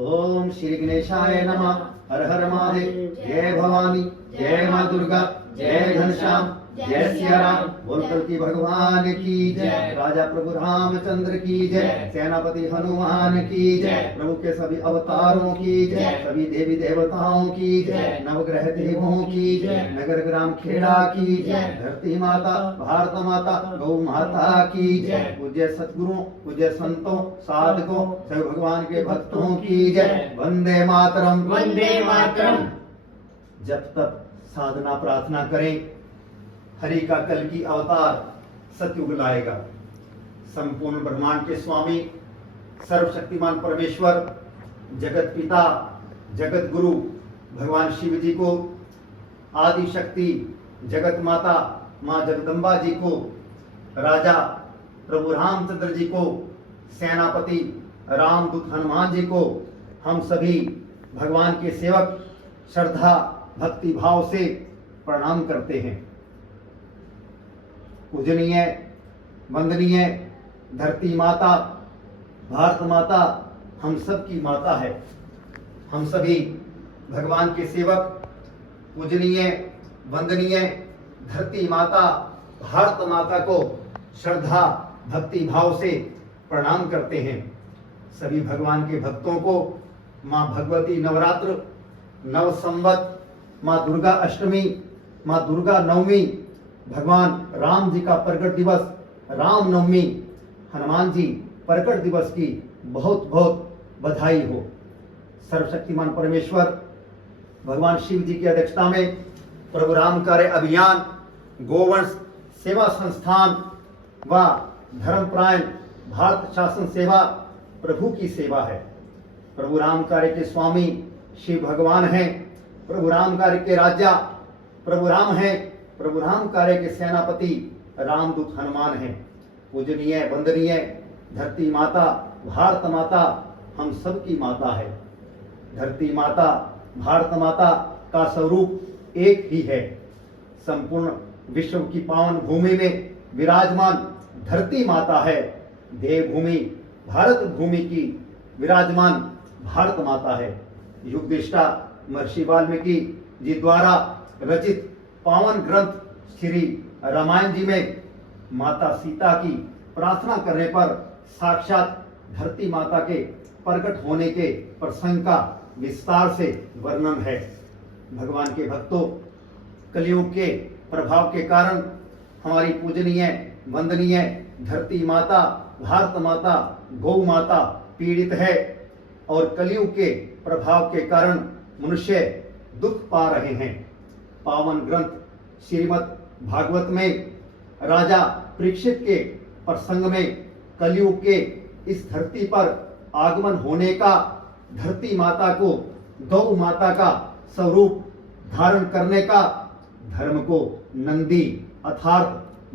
ओम श्री गणेशाय नमः। हर हर महादेव। जय भवानी, जय माँ दुर्गा, जय घनश्याम, जय सिया राम। बोल कल्कि भगवान की जय। राजा प्रभु रामचंद्र की जय। सेनापति हनुमान की जय। प्रभु के सभी अवतारों की जय। सभी देवी देवताओं की जय। नवग्रह देवों की जय। नगर ग्राम खेड़ा की जय। धरती माता, भारत माता, गौ माता की जय। पूज्य सतगुरुओं, पूज्य संतों, साधकों, सभी भगवान के भक्तों की जय। वंदे मातरम, वंदे मातरम। जब तक साधना प्रार्थना करें, हरि का कल की अवतार सतयुग लाएगा। संपूर्ण ब्रह्मांड के स्वामी, सर्वशक्तिमान परमेश्वर, जगत पिता, जगत गुरु भगवान शिव जी को, आदि शक्ति जगत माता माँ जगदम्बा जी को, राजा प्रभु रामचंद्र जी को, सेनापति रामदूत हनुमान जी को, हम सभी भगवान के सेवक श्रद्धा भक्ति भाव से प्रणाम करते हैं। पूजनीय वंदनीय धरती माता, भारत माता हम सब की माता है। हम सभी भगवान के सेवक पूजनीय वंदनीय धरती माता, भारत माता को श्रद्धा भक्ति भाव से प्रणाम करते हैं। सभी भगवान के भक्तों को माँ भगवती नवरात्र, नव संवत, माँ दुर्गा अष्टमी, माँ दुर्गा नवमी, भगवान राम जी का प्रकट दिवस रामनवमी, हनुमान जी प्रकट दिवस की बहुत बहुत बधाई हो। सर्वशक्तिमान परमेश्वर भगवान शिव जी की अध्यक्षता में प्रभु राम कार्य अभियान, गोवंश सेवा संस्थान व धर्मपरायण भारत शासन सेवा प्रभु की सेवा है। प्रभु राम कार्य के स्वामी शिव भगवान हैं। प्रभु राम कार्य के राजा प्रभु राम हैं। प्रभु राम कार्य के सेनापति रामदूत हनुमान हैं। पूजनीय वंदनीय धरती माता, भारत माता हम सब की माता है। धरती माता, भारत माता का स्वरूप एक ही है। संपूर्ण विश्व की पावन भूमि में विराजमान धरती माता है। देवभूमि भारत भूमि की विराजमान भारत माता है। युगदृष्टा महर्षि वाल्मीकि जी द्वारा रचित पावन ग्रंथ श्री रामायण जी में माता सीता की प्रार्थना करने पर साक्षात धरती माता के प्रकट होने के प्रसंग का विस्तार से वर्णन है। भगवान के भक्तों, कलयुग के प्रभाव के कारण हमारी पूजनीय वंदनीय धरती माता, भारत माता, गौ माता पीड़ित है और कलयुग के प्रभाव के कारण मनुष्य दुख पा रहे हैं। पावन ग्रंथ श्रीमद् भागवत में राजा परीक्षित के प्रसंग में कलयुग के इस धरती पर आगमन होने का, धरती माता को गौ माता का स्वरूप धारण करने का, धर्म को नंदी अर्थात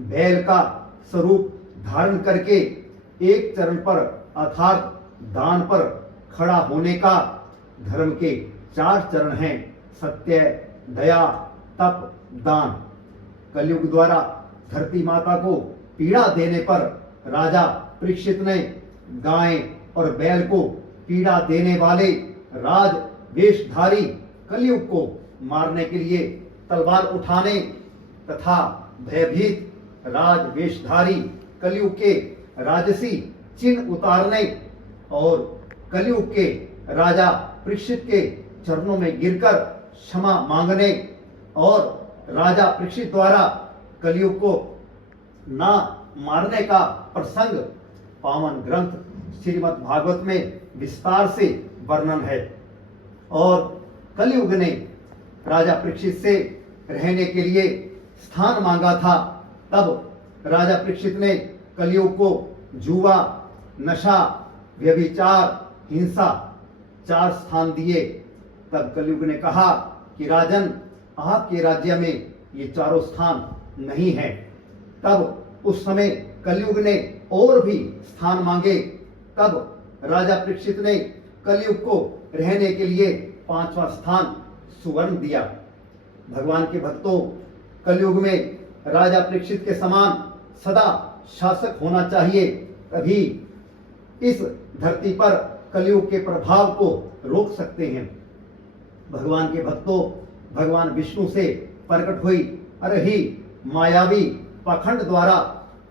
बैल का स्वरूप धारण करके एक चरण पर अर्थात दान पर खड़ा होने का, धर्म के 4 चरण हैं, सत्य, दया, तप, दान। कलयुग द्वारा धरती माता को पीड़ा देने पर राजा परीक्षित ने गाय और बैल को पीड़ा देने वाले राज वेशधारी कलयुग को मारने के लिए तलवार उठाने तथा भयभीत राज वेशधारी कलयुग के राजसी चिन्ह उतारने और कलयुग के राजा परीक्षित के चरणों में गिरकर क्षमा मांगने और राजा परीक्षित द्वारा कलयुग को ना मारने का प्रसंग पावन ग्रंथ श्रीमद् भागवत में विस्तार से वर्णन है। और कलयुग ने राजा परीक्षित से रहने के लिए स्थान मांगा था। तब राजा परीक्षित ने कलयुग को जुआ, नशा, व्यभिचार, हिंसा 4 स्थान दिए। तब कलयुग ने कहा कि राजन, आपके राज्य में ये चारों स्थान नहीं है। तब उस समय कलयुग ने और भी स्थान मांगे। तब राजा परीक्षित ने कलयुग को रहने के लिए 5वां स्थान सुवर्ण दिया। भगवान के भक्तों, कलयुग में राजा परीक्षित के समान सदा शासक होना चाहिए, तभी इस धरती पर कलयुग के प्रभाव को रोक सकते हैं। भगवान के भक्तों, भगवान विष्णु से प्रकट हुई अरही मायावी पाखंड द्वारा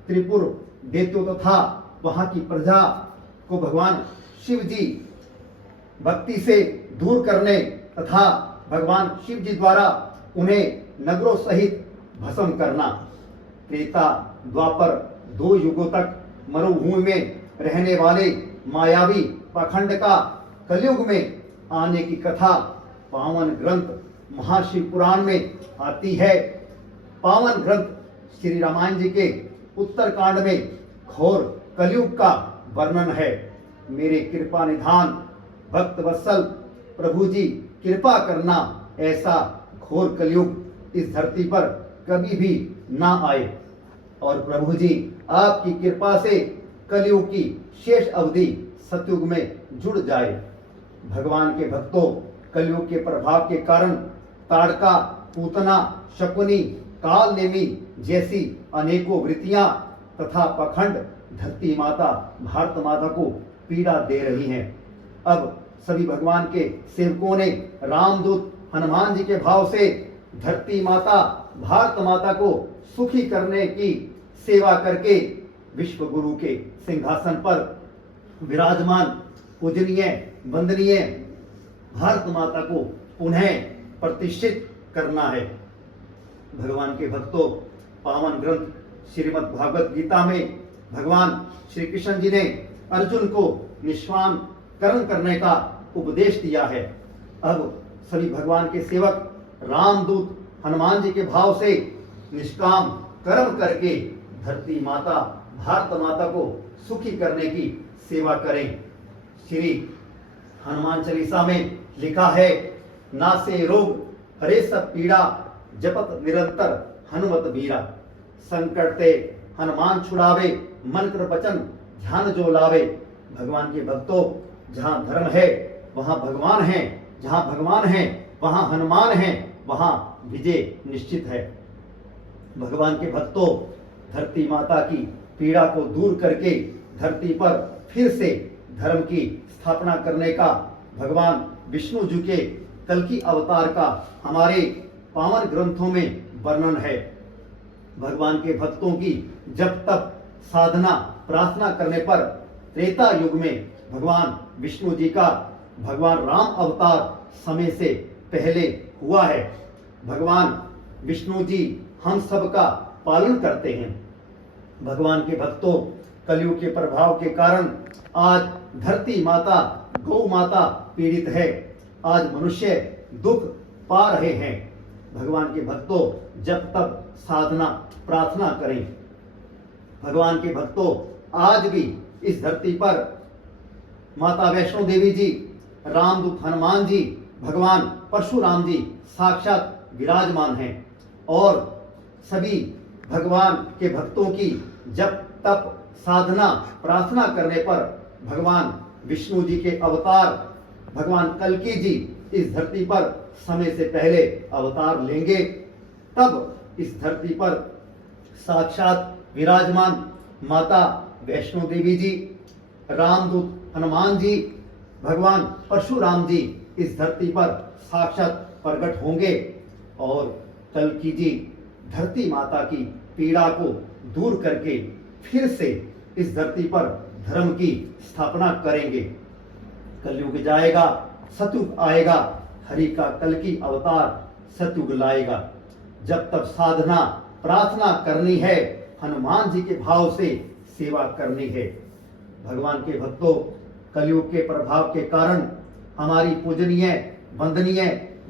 त्रिपुर दैत्यों तथा वहां की प्रजा को भगवान शिव जी भक्ति से दूर करने तथा भगवान शिव जी द्वारा उन्हें नगरों सहित भस्म करना। त्रेता द्वापर 2 युगों तक मरुभूमि में रहने वाले मायावी पाखंड का कलयुग में आने की कथा पावन ग्रंथ महाशिव पुराण में आती है। पावन ग्रंथ श्री रामायण जी के उत्तरकांड में घोर कलयुग का वर्णन है। मेरे कृपा निधान भक्त वत्सल प्रभु जी कृपा करना, ऐसा घोर कलयुग इस धरती पर कभी भी ना आए और प्रभु जी आपकी कृपा से कलयुग की शेष अवधि सतयुग में जुड़ जाए। भगवान के भक्तों, कलयुग के प्रभाव के कारण ताड़का, पूतना, शकुनी, काल नेमी जैसी अनेकों वृत्तियां तथा पखंड धरती माता भारत माता को पीड़ा दे रही हैं। अब सभी भगवान के सेवकों ने रामदूत हनुमान जी के भाव से धरती माता भारत माता को सुखी करने की सेवा करके विश्व गुरु के सिंहासन पर विराजमान पूजनीय वंदनीय भारत माता को पुनः प्रतिष्ठित करना है। भगवान के भक्तों, पावन ग्रंथ श्रीमद् भागवत गीता में भगवान श्री कृष्ण जी ने अर्जुन को निष्काम कर्म करने का उपदेश दिया है। अब सभी भगवान के सेवक रामदूत हनुमान जी के भाव से निष्काम कर्म करके धरती माता भारत माता को सुखी करने की सेवा करें। श्री हनुमान चालीसा में लिखा है, नासे रोग हरे सब पीड़ा जपत निरंतर हनुमत वीरा। संकट ते हनुमान छुड़ावे मन कर वचन ध्यान जो लावे। भगवान के भक्तों, जहाँ धर्म है वहाँ भगवान है, जहाँ भगवान है वहाँ हनुमान है, वहाँ विजय निश्चित है। भगवान के भक्तों, धरती माता की पीड़ा को दूर करके धरती पर फिर से धर्म की स्थापना करने का भगवान विष्णु जी के कल्कि अवतार का हमारे पावन ग्रंथों में वर्णन है। भगवान के भक्तों की जब तक साधना प्रार्थना करने पर त्रेता युग में भगवान विष्णु जी का भगवान राम अवतार समय से पहले हुआ है। भगवान विष्णु जी हम सब का पालन करते हैं। भगवान के भक्तों, कलयुग के प्रभाव के कारण आज धरती माता गौ माता पीड़ित है। आज मनुष्य दुख पा रहे हैं। भगवान के भक्तों, जब तक साधना प्रार्थना करें। भगवान के भक्तों, आज भी इस धरती पर माता वैष्णो देवी जी, रामदूत हनुमान जी, भगवान परशुराम जी साक्षात विराजमान हैं और सभी भगवान के भक्तों की जब तप साधना प्रार्थना करने पर भगवान विष्णु जी के अवतार भगवान कल्कि जी इस धरती पर समय से पहले अवतार लेंगे। तब इस धरती पर साक्षात विराजमान माता वैष्णो देवी जी, रामदूत हनुमान जी, भगवान परशुराम जी इस धरती पर साक्षात प्रकट होंगे और कल्कि जी धरती माता की पीड़ा को दूर करके फिर से इस धरती पर धर्म की स्थापना करेंगे। कलयुग जाएगा, सतयुग आएगा, हरि का कल्कि अवतार सतयुग लाएगा। जब तक साधना प्रार्थना करनी है, हनुमान जी के भाव से सेवा करनी है। भगवान के भक्तों, कलयुग के प्रभाव के कारण हमारी पूजनीय वंदनीय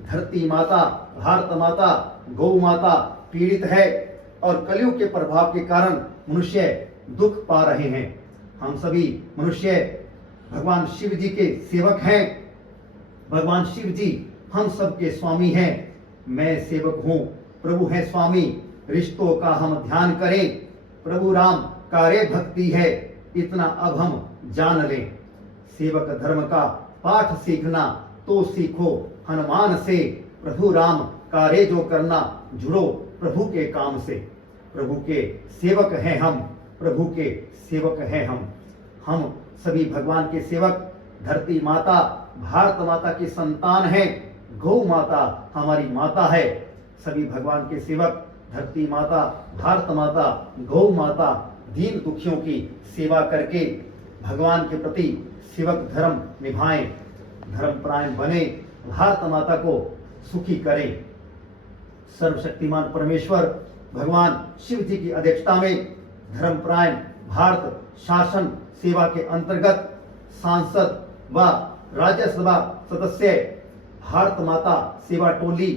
धरती माता भारत माता गौ माता पीड़ित है और कलयुग के प्रभाव के कारण मनुष्य दुख पा रहे हैं। हम सभी मनुष्य भगवान शिव जी के सेवक हैं। भगवान शिव जी हम सबके स्वामी हैं। मैं सेवक हूँ, प्रभु है स्वामी, रिश्तों का हम ध्यान करें। प्रभु राम कार्य भक्ति है, इतना अब हम जान लें। सेवक धर्म का पाठ सीखना तो सीखो हनुमान से। प्रभु राम कार्य जो करना, जुड़ो प्रभु के काम से। प्रभु के सेवक हैं हम, प्रभु के सेवक हैं हम। हम सभी भगवान के सेवक धरती माता भारत माता की संतान है। गौ माता हमारी माता है। सभी भगवान के सेवक धरती माता, भारत माता, गौ माता, दीन दुखियों की सेवा करके भगवान के प्रति सेवक धर्म निभाएं, धर्मपरायण बने, भारत माता को सुखी करें। सर्वशक्तिमान परमेश्वर भगवान शिव जी की अध्यक्षता में धर्मपरायण भारत शासन सेवा के अंतर्गत सांसद व राज्यसभा सदस्य भारत माता सेवा टोली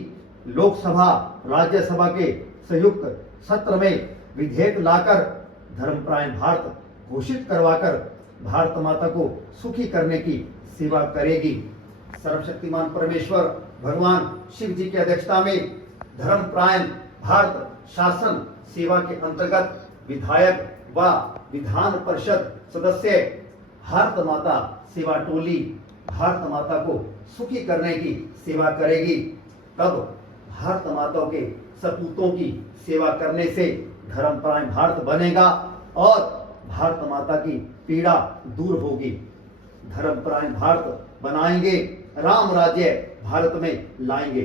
लोकसभा राज्यसभा के संयुक्त सत्र में विधेयक लाकर धर्मपरायण भारत घोषित करवाकर भारत माता को सुखी करने की सेवा करेगी। सर्वशक्तिमान परमेश्वर भगवान शिव जी की अध्यक्षता में धर्मपरायण भारत शासन सेवा के अंतर्गत विधायक व विधान परिषद सदस्य भारत माता सेवा टोली भारत माता को सुखी करने की सेवा करेगी। तब भारत माता के सपूतों की सेवा करने से धर्मपरायण भारत बनेगा और भारत माता की पीड़ा दूर होगी। धर्मपरायण भारत बनाएंगे, राम राज्य भारत में लाएंगे।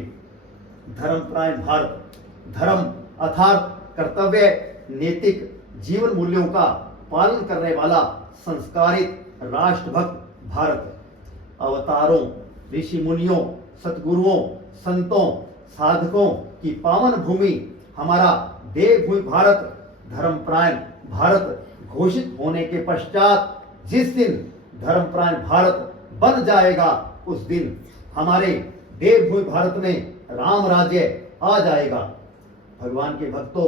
धर्मपरायण भारत धर्म अर्थात कर्तव्य नैतिक जीवन मूल्यों का पालन करने वाला संस्कारित राष्ट्रभक्त भारत अवतारों, ऋषि मुनियों, सतगुरुओं, संतों, साधकों की पावन भूमि हमारा देवभूमि भारत धर्मपरायण भारत घोषित होने के पश्चात जिस दिन धर्मपरायण भारत बन जाएगा उस दिन हमारे देवभूमि भारत में राम राज्य आ जाएगा। भगवान के भक्तों,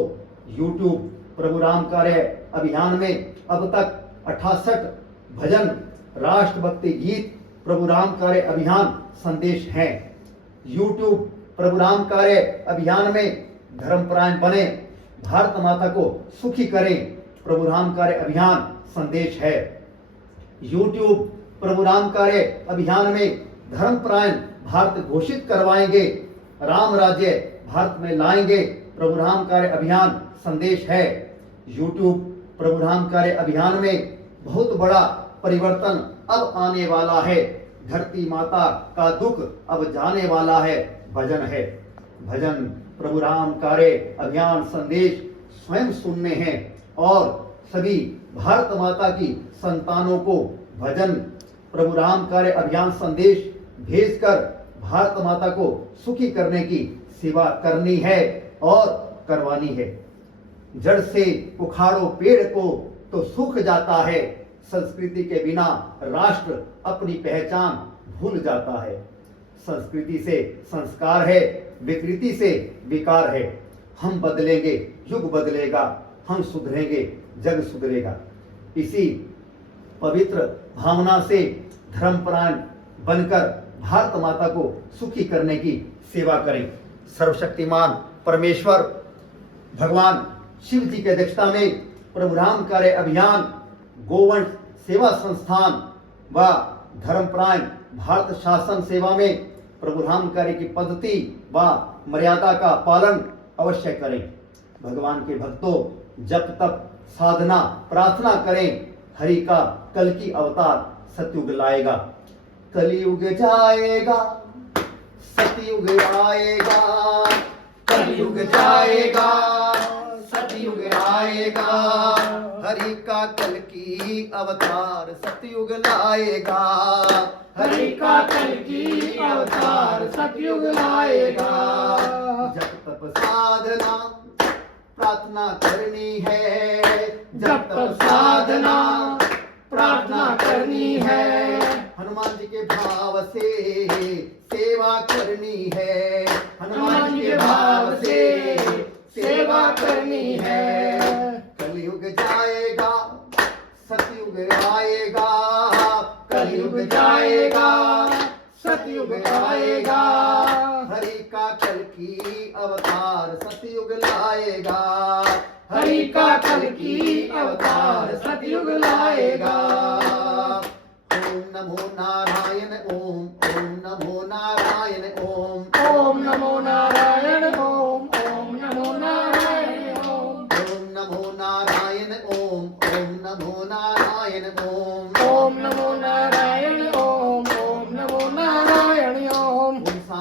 YouTube प्रभु राम कार्य अभियान में अब तक 68 भजन, राष्ट्रभक्ति गीत, प्रभु राम कार्य अभियान संदेश हैं। YouTube प्रभु राम कार्य अभियान में धर्मपरायण बने, भारत माता को सुखी करें, प्रभु राम कार्य अभियान संदेश है। YouTube प्रभु राम कार्य अभियान में धर्मपरायण भारत घोषित करवाएंगे, राम राज्य भारत में लाएंगे, प्रभु राम कार्य अभियान संदेश है। YouTube प्रभु राम कार्य अभियान में बहुत बड़ा परिवर्तन अब आने वाला है। धरती माता का दुख अब जाने वाला है। भजन है, भजन प्रभु राम कार्य अभियान संदेश स्वयं सुनने हैं और सभी भारत माता की संतानों को भजन प्रभु राम कार्य अभियान संदेश भेजकर भारत माता को सुखी करने की सेवा करनी है और करवानी है। जड़ से उखाड़ो पेड़ को तो सूख जाता है, संस्कृति के बिना राष्ट्र अपनी पहचान भूल जाता है। संस्कृति से संस्कार है, विकृति से विकार है। हम बदलेंगे, युग बदलेगा, हम सुधरेंगे, जग सुधरेगा। इसी पवित्र भावना से धर्मपरायण बनकर भारत माता को सुखी करने की सेवा करें। सर्वशक्तिमान परमेश्वर भगवान शिव जी की अध्यक्षता में प्रभु राम कार्य अभियान, गोवंश सेवा संस्थान व धर्मपरायण भारत शासन सेवा में प्रभु राम कार्य की पद्धति व मर्यादा का पालन अवश्य करें। भगवान के भक्तों, जब तक साधना प्रार्थना करें, हरि का कल की अवतार सतयुग लाएगा। कलयुग जाएगा, सतयुग आएगा, कलयुग जाएगा, सतयुग आएगा, हरि का कल की अवतार सतयुग लाएगा, हरि का कल की अवतार सतयुग लाएगा। जब तप साधना प्रार्थना करनी है, जब तक साधना प्रार्थना करनी है, हनुमान जी के भाव से सेवा करनी है, हनुमान जी के भाव से सेवा करनी है। कलयुग जाएगा, सतयुग आएगा, कलयुग जाएगा, सतयुग आएगा, हरि का कल की अवतार सतयुग लाएगा, हरि का कल की अवतार सतयुग लाएगा। ओम नमो नारायण ओम, ओम नमो नारायण ओम, ओम नमो नारायण ओम, ओम नमो नारायण ओम, ओम नमो नारायण ओम, ओम नमो नारायण ओम, ओम नमो नारायण ओम,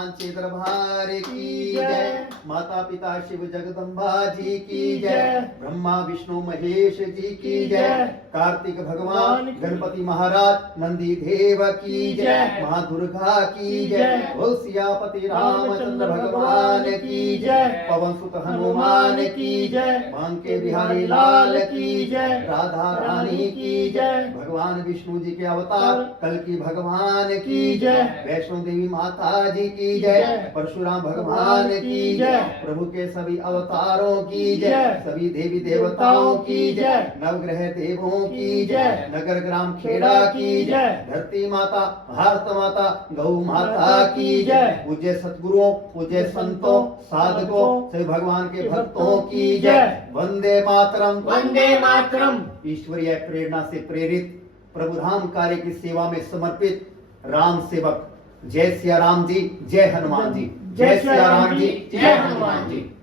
सांचे दरबार की जय। जय। माता पिता शिव जगदम्बा जी की जय। जय। ब्रह्मा विष्णु महेश जी की जय। जय। कार्तिक भगवान भगवान की गणपति महाराज नंदी देव की जय। जय। माँ दुर्गा की जय। जय। तुलसियापति रामचंद्र भगवान की जय। जय। पवन सुत हनुमान की जय। बांके बिहारी लाल की जय। राधा रानी की जय। भगवान विष्णु जी के अवतार कल की भगवान की जय। वैष्णो देवी माता जी की जय। परशुराम भगवान की जय। प्रभु के सभी अवतारों की जय। सभी देवी देवताओं की जय। नवग्रह देवों की जय। नगर ग्राम खेड़ा की जय। धरती माता भारत माता गौ माता की जय। पूज्य सतगुरुओं पूज्य संतों साधकों सभी भगवान के भक्तों की जय। वंदे मातरम। वंदे मातरम। ईश्वरीय प्रेरणा से प्रेरित प्रभुधाम कार्य की सेवा में समर्पित राम सेवक। जय सिया राम जी, जय हनुमान जी। जय सिया राम जी, जय हनुमान जी।